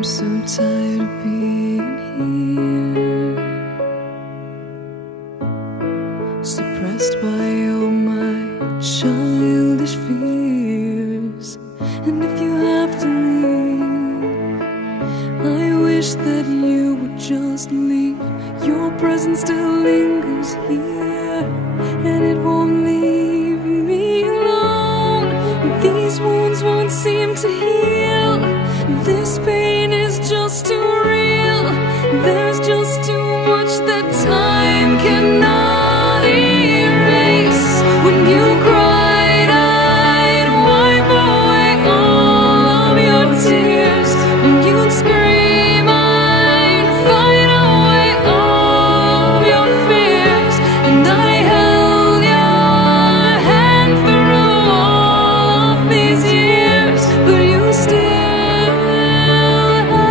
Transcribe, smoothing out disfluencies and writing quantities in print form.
I'm so tired of being here, suppressed by all my childish fears. And if you have to leave, I wish that you would just leave. Your presence still lingers here, and it won't leave me alone. These wounds won't seem to heal. This pain is just too real. There's just